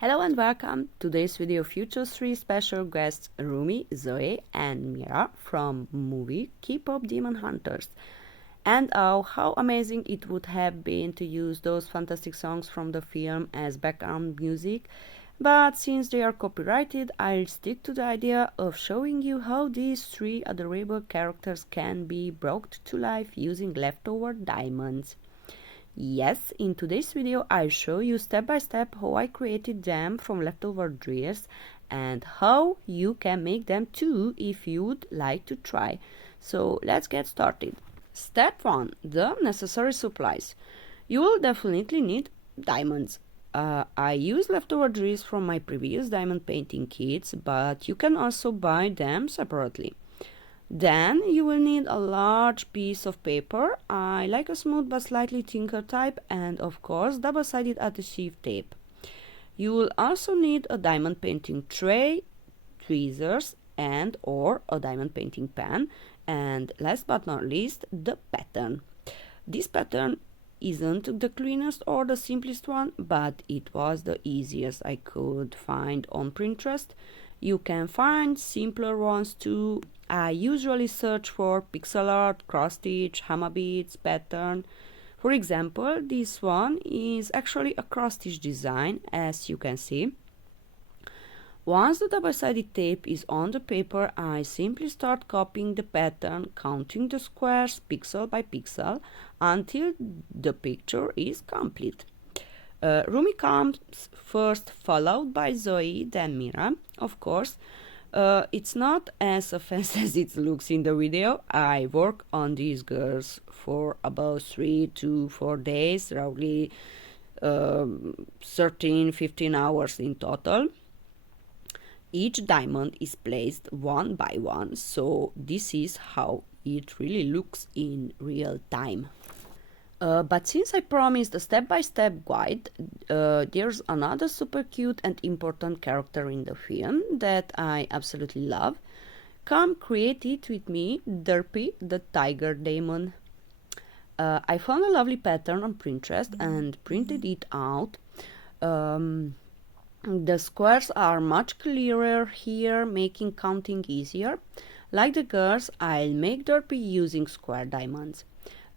Hello and welcome. Today's video features three special guests, Rumi, Zoey and Mira from movie K-pop Demon Hunters. And oh, how amazing it would have been to use those fantastic songs from the film as background music. But since they are copyrighted, I'll stick to the idea of showing you how these three adorable characters can be brought to life using leftover diamonds. Yes, in today's video I'll show you step by step how I created them from leftover drills and how you can make them too if you would like to try. So let's get started. Step 1. The necessary supplies. You will definitely need diamonds. I use leftover drills from my previous diamond painting kits, but you can also buy them separately. Then you will need a large piece of paper. I like a smooth but slightly thinner type, and of course double-sided adhesive tape. You will also need a diamond painting tray, tweezers and or a diamond painting pen, and last but not least the pattern. This pattern isn't the cleanest or the simplest one, but it was the easiest I could find on Printerest. You can find simpler ones too. I usually search for pixel art, cross stitch, hammer beads, pattern. For example, this one is actually a cross stitch design, as you can see. Once the double-sided tape is on the paper, I simply start copying the pattern, counting the squares pixel by pixel until the picture is complete. Rumi comes first, followed by Zoey, then Mira. Of course, it's not as fast as it looks in the video. I work on these girls for about 3 to 4 days, roughly 13-15 hours in total. Each diamond is placed one by one, so this is how it really looks in real time. But since I promised a step-by-step guide, there's another super cute and important character in the film that I absolutely love. Come create it with me, Derpy, the tiger demon. I found a lovely pattern on Printerest and printed it out. The squares are much clearer here, making counting easier. Like the girls, I'll make Derpy using square diamonds.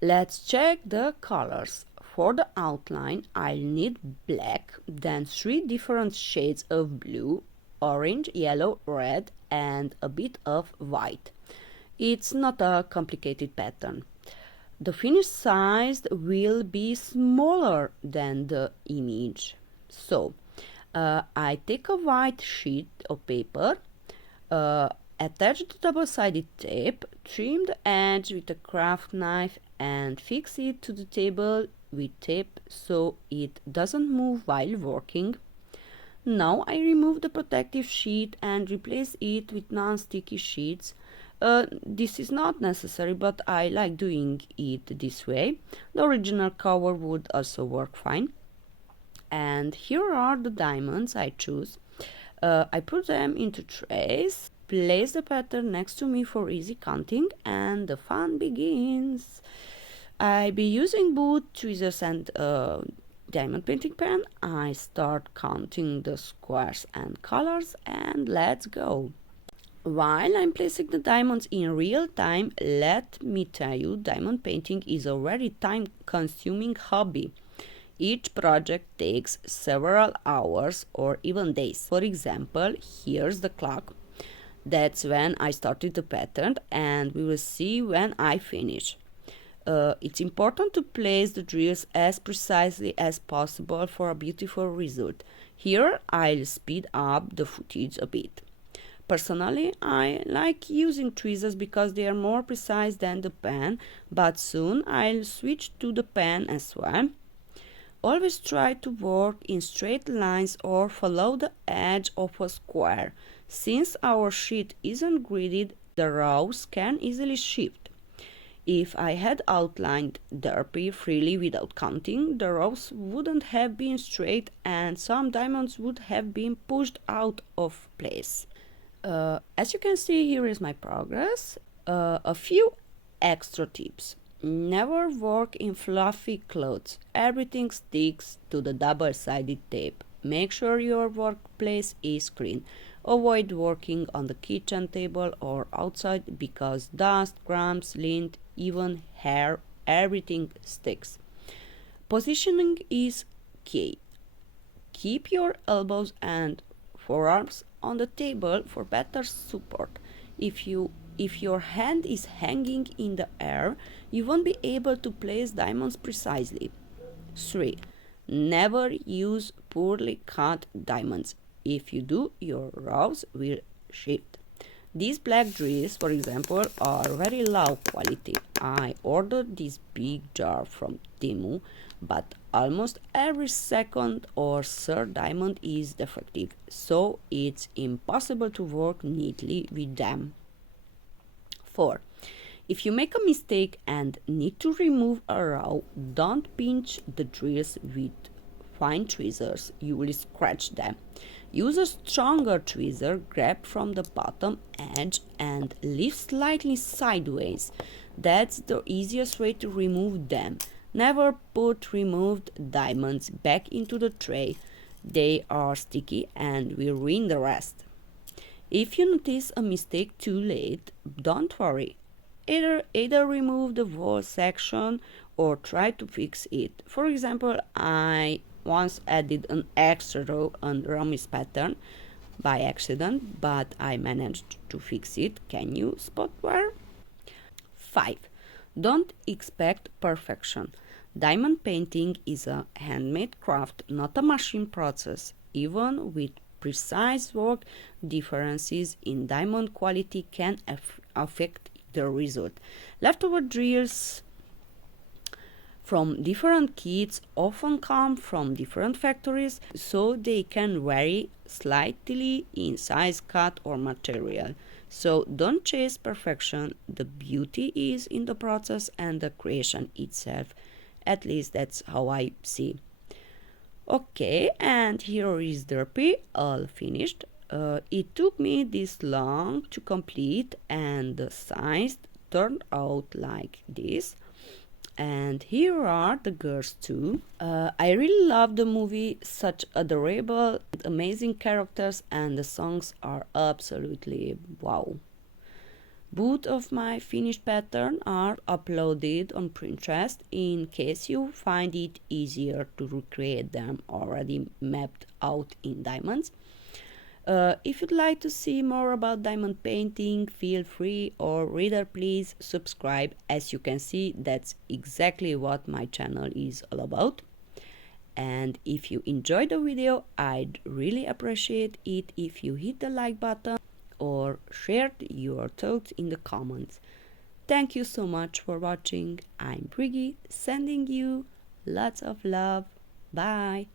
Let's check the colors. For the outline, I'll need black, then 3 different shades of blue, orange, yellow, red, and a bit of white. It's not a complicated pattern. The finished size will be smaller than the image. So, I take a white sheet of paper, attach the double-sided tape, trim the edge with a craft knife and fix it to the table with tape so it doesn't move while working. Now I remove the protective sheet and replace it with non-sticky sheets. This is not necessary, but I like doing it this way. The original cover would also work fine. And here are the diamonds I choose. I put them into trays, place the pattern next to me for easy counting, and the fun begins. I'll be using both tweezers and diamond painting pen. I start counting the squares and colors, and let's go. While I'm placing the diamonds in real time, let me tell you, diamond painting is a very time-consuming hobby. Each project takes several hours or even days. For example, here's the clock. That's when I started the pattern, and we will see when I finish. It's important to place the drills as precisely as possible for a beautiful result. Here I'll speed up the footage a bit. Personally, I like using tweezers because they are more precise than the pen, but soon I'll switch to the pen as well. Always try to work in straight lines or follow the edge of a square. Since our sheet isn't gridded, the rows can easily shift. If I had outlined Derpy freely without counting, the rows wouldn't have been straight and some diamonds would have been pushed out of place. As you can see, here is my progress. A few extra tips. Never work in fluffy clothes. Everything sticks to the double-sided tape. Make sure your workplace is clean. Avoid working on the kitchen table or outside because dust, crumbs, lint, even hair, everything sticks. Positioning is key. Keep your elbows and forearms on the table for better support. If your hand is hanging in the air, you won't be able to place diamonds precisely. 3. Never use poorly cut diamonds. If you do, your rows will shift. These black drills, for example, are very low quality. I ordered this big jar from Temu, but almost every second or third diamond is defective, so it's impossible to work neatly with them. 4. If you make a mistake and need to remove a row, don't pinch the drills with fine tweezers. You will scratch them. Use a stronger tweezer, grab from the bottom edge and lift slightly sideways. That's the easiest way to remove them. Never put removed diamonds back into the tray. They are sticky and will ruin the rest. If you notice a mistake too late, don't worry. Either remove the whole section or try to fix it. For example, I once added an extra row on Rumi's pattern by accident, but I managed to fix it. Can you spot where? 5. Don't expect perfection. Diamond painting is a handmade craft, not a machine process. Even with precise work, differences in diamond quality can affect the result. Leftover drills from different kits often come from different factories, so they can vary slightly in size, cut, or material. So don't chase perfection. The beauty is in the process and the creation itself. At least that's how I see. Okay, and here is Derpy, all finished. It took me this long to complete, and the size turned out like this. And here are the girls too. I really love the movie, such adorable, amazing characters, and the songs are absolutely wow. Both of my finished pattern are uploaded on Printerest in case you find it easier to recreate them already mapped out in diamonds. If you'd like to see more about diamond painting, feel free, or reader, please subscribe. As you can see, that's exactly what my channel is all about. And if you enjoyed the video, I'd really appreciate it if you hit the like button or shared your thoughts in the comments. Thank you so much for watching. I'm Brigi, sending you lots of love. Bye.